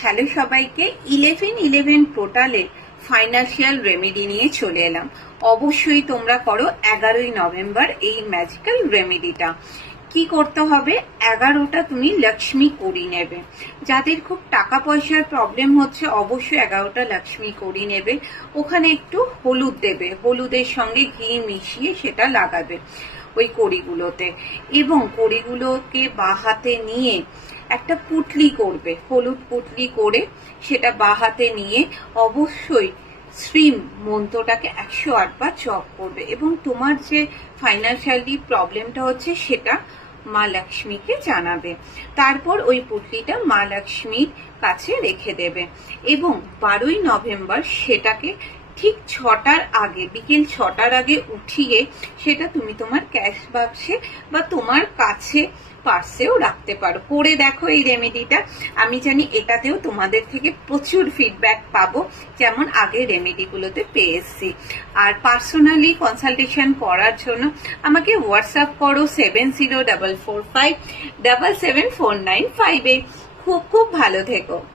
Hello সবাইকে, 1111 পোর্টালে financial remedy নিয়ে চলে এলাম। অবশ্যই তোমরা করো 11ই নভেম্বর এই ম্যাজিক্যাল রেমেডিটা। কি করতে হবে, 11টা তুমি লক্ষ্মী করি নেবে। যাদের খুব টাকা পয়সার প্রবলেম হচ্ছে অবশ্যই 11টা লক্ষ্মী করি নেবে। ওখানে একটু হলুদ দেবে, হলুদের সঙ্গে ঘি মিশিয়ে সেটা লাগাবে ওই কড়িগুলোতে, এবং কড়িগুলোকে বা হাতে নিয়ে একটা পুটলি করবে, হলুদ পুটলি করে সেটা বা হাতে নিয়ে অবশ্যই শ্রীম মন্ত্রটাকে 108 বার জপ করবে, এবং তোমার যে ফাইন্যান্সিয়ালি প্রবলেমটা হচ্ছে সেটা মা লক্ষ্মীকে জানাবে। তারপর ওই পুটলিটা মা লক্ষ্মীর কাছে রেখে দেবে, এবং 12ই নভেম্বর সেটাকে ঠিক 6টার আগে, বিকেল 6টার আগে উঠিয়ে সেটা তুমি তোমার ক্যাশ বাক্সে বা তোমার কাছে পার্সেও রাখতে পারো। করে দেখো এই রেমেডিটা। আমি জানি এটাতেও তোমাদের থেকে প্রচুর ফিডব্যাক পাবো, যেমন আগের রেমেডিগুলোতে পেয়েছি। আর পার্সোনালি কনসালটেশন করার জন্য আমাকে হোয়াটসঅ্যাপ করো 7044577495। খুব খুব ভালো থেকো।